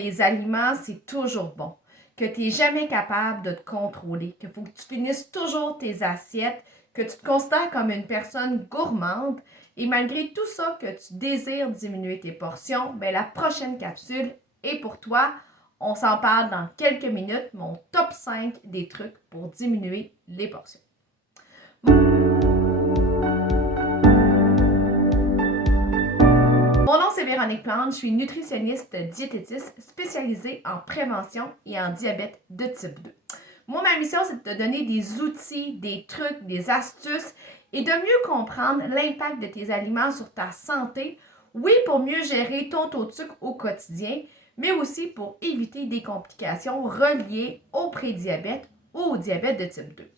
les aliments, c'est toujours bon, que tu n'es jamais capable de te contrôler, qu'il faut que tu finisses toujours tes assiettes, que tu te considères comme une personne gourmande et malgré tout ça, que tu désires diminuer tes portions, bien, la prochaine capsule est pour toi. On s'en parle dans quelques minutes, mon top 5 des trucs pour diminuer les portions. Mon nom, c'est Véronique Plante, je suis nutritionniste diététiste spécialisée en prévention et en diabète de type 2. Moi, ma mission, c'est de te donner des outils, des trucs, des astuces et de mieux comprendre l'impact de tes aliments sur ta santé. Oui, pour mieux gérer ton taux de sucre au quotidien, mais aussi pour éviter des complications reliées au prédiabète ou au diabète de type 2.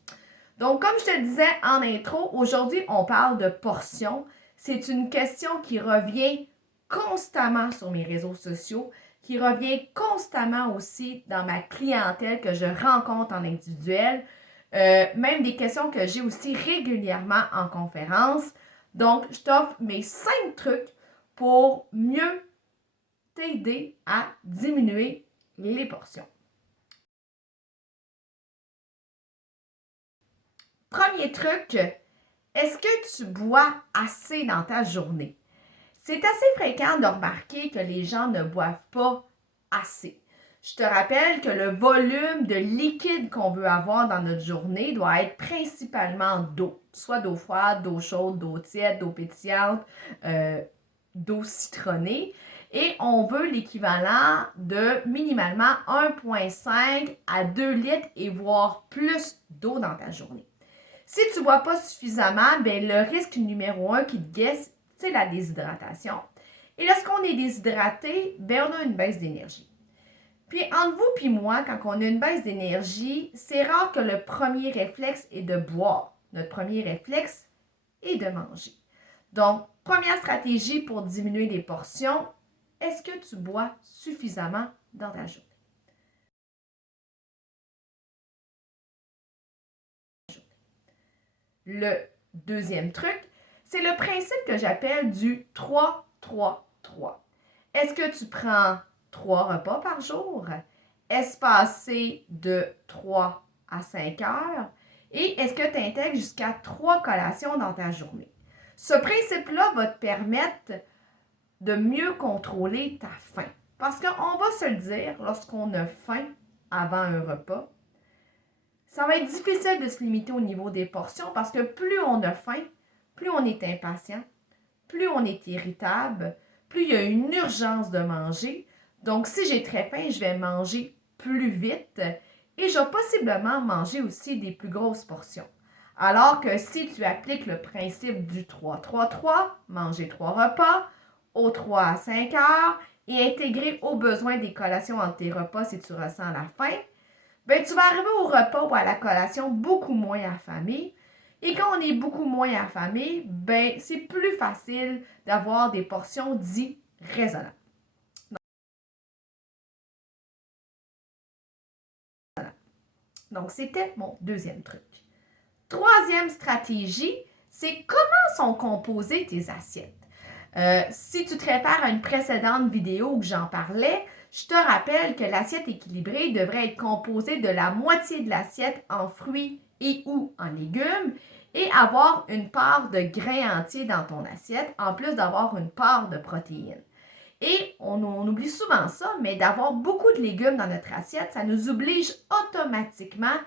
Donc, comme je te le disais en intro, aujourd'hui, on parle de portions. C'est une question qui revient constamment sur mes réseaux sociaux, qui revient constamment aussi dans ma clientèle que je rencontre en individuel, même des questions que j'ai aussi régulièrement en conférence. Donc, je t'offre mes 5 trucs pour mieux t'aider à diminuer les portions. Premier truc, est-ce que tu bois assez dans ta journée? C'est assez fréquent de remarquer que les gens ne boivent pas assez. Je te rappelle que le volume de liquide qu'on veut avoir dans notre journée doit être principalement d'eau, soit d'eau froide, d'eau chaude, d'eau tiède, d'eau pétillante, d'eau citronnée. Et on veut l'équivalent de minimalement 1,5 à 2 litres et voire plus d'eau dans ta journée. Si tu ne bois pas suffisamment, bien, le risque numéro 1 qui te guette, c'est la déshydratation. Et lorsqu'on est déshydraté, bien, on a une baisse d'énergie. Puis entre vous et moi, quand on a une baisse d'énergie, c'est rare que le premier réflexe est de boire. Notre premier réflexe est de manger. Donc, première stratégie pour diminuer les portions, est-ce que tu bois suffisamment dans ta journée? Le deuxième truc, c'est le principe que j'appelle du 3-3-3. Est-ce que tu prends 3 repas par jour, espacés de 3 à 5 heures, et est-ce que tu intègres jusqu'à 3 collations dans ta journée? Ce principe-là va te permettre de mieux contrôler ta faim. Parce qu'on va se le dire, lorsqu'on a faim avant un repas, ça va être difficile de se limiter au niveau des portions parce que plus on a faim, plus on est impatient, plus on est irritable, plus il y a une urgence de manger. Donc, si j'ai très faim, je vais manger plus vite et je vais possiblement manger aussi des plus grosses portions. Alors que si tu appliques le principe du 3-3-3, manger 3 repas, aux 3 à 5 heures et intégrer aux besoins des collations entre tes repas si tu ressens la faim, bien, tu vas arriver au repas ou à la collation beaucoup moins affamé. Et quand on est beaucoup moins affamé, bien, c'est plus facile d'avoir des portions dites raisonnables. Donc, c'était mon deuxième truc. Troisième stratégie, c'est comment sont composées tes assiettes. Si tu te réfères à une précédente vidéo où j'en parlais, je te rappelle que l'assiette équilibrée devrait être composée de la moitié de l'assiette en fruits et ou en légumes et avoir une part de grains entiers dans ton assiette, en plus d'avoir une part de protéines. Et on oublie souvent ça, mais d'avoir beaucoup de légumes dans notre assiette, ça nous oblige automatiquement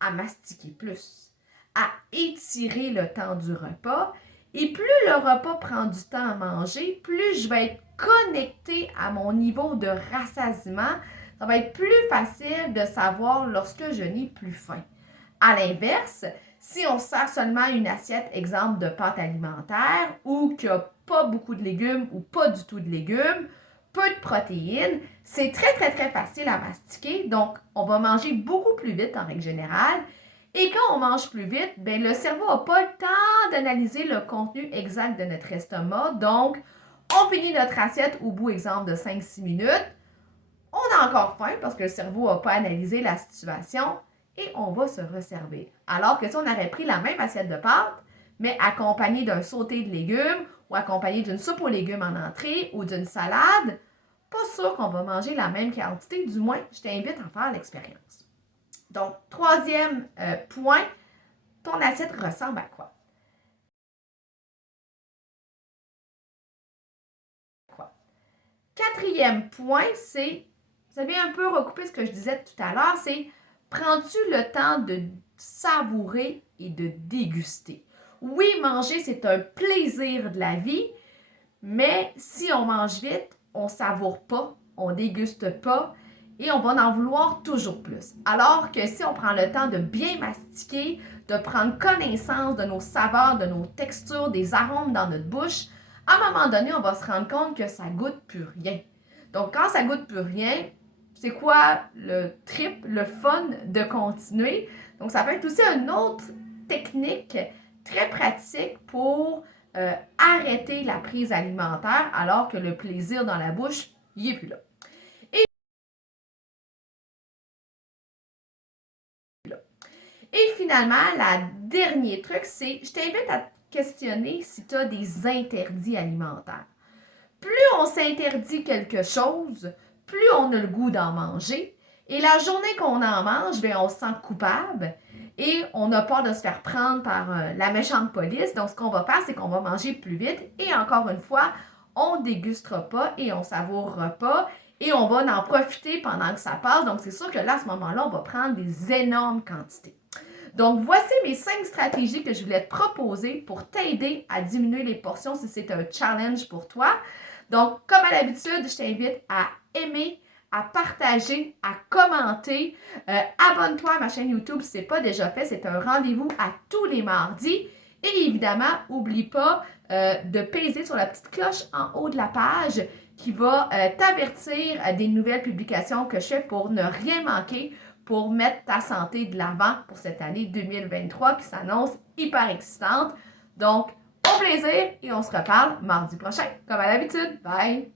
à mastiquer plus, à étirer le temps du repas. Et plus le repas prend du temps à manger, plus je vais être connectée à mon niveau de rassasiement. Ça va être plus facile de savoir lorsque je n'ai plus faim. À l'inverse, si on sert seulement une assiette, exemple de pâte alimentaire, ou qu'il n'y a pas beaucoup de légumes ou pas du tout de légumes, peu de protéines, c'est très, très, très facile à mastiquer. Donc, on va manger beaucoup plus vite en règle générale. Et quand on mange plus vite, bien, le cerveau n'a pas le temps d'analyser le contenu exact de notre estomac. Donc, on finit notre assiette au bout, exemple, de 5-6 minutes. On a encore faim parce que le cerveau n'a pas analysé la situation et on va se resservir. Alors que si on aurait pris la même assiette de pâtes, mais accompagnée d'un sauté de légumes ou accompagnée d'une soupe aux légumes en entrée ou d'une salade, pas sûr qu'on va manger la même quantité, du moins, je t'invite à faire l'expérience. Donc, troisième point, ton assiette ressemble à quoi? Quatrième point, c'est, vous avez un peu recoupé ce que je disais tout à l'heure, c'est prends-tu le temps de savourer et de déguster? Oui, manger, c'est un plaisir de la vie, mais si on mange vite, on ne savoure pas, on ne déguste pas et on va en vouloir toujours plus. Alors que si on prend le temps de bien mastiquer, de prendre connaissance de nos saveurs, de nos textures, des arômes dans notre bouche, à un moment donné, on va se rendre compte que ça goûte plus rien. Donc, quand ça goûte plus rien, c'est quoi le trip, le fun de continuer? Donc, ça peut être aussi une autre technique très pratique pour arrêter la prise alimentaire alors que le plaisir dans la bouche, il n'est plus là. Et finalement, le dernier truc, c'est, je t'invite à te questionner si tu as des interdits alimentaires. Plus on s'interdit quelque chose, plus on a le goût d'en manger. Et la journée qu'on en mange, bien, on se sent coupable et on a peur de se faire prendre par la méchante police. Donc, ce qu'on va faire, c'est qu'on va manger plus vite. Et encore une fois, on ne dégustera pas et on ne savourera pas. Et on va en profiter pendant que ça passe. Donc, c'est sûr que là, à ce moment-là, on va prendre des énormes quantités. Donc, voici mes 5 stratégies que je voulais te proposer pour t'aider à diminuer les portions si c'est un challenge pour toi. Donc, comme à l'habitude, je t'invite à aimer, à partager, à commenter. Abonne-toi à ma chaîne YouTube si ce n'est pas déjà fait. C'est un rendez-vous à tous les mardis. Et évidemment, n'oublie pas de peser sur la petite cloche en haut de la page qui va t'avertir des nouvelles publications que je fais pour ne rien manquer, pour mettre ta santé de l'avant pour cette année 2023 qui s'annonce hyper excitante. Donc, au plaisir et on se reparle mardi prochain, comme à l'habitude. Bye!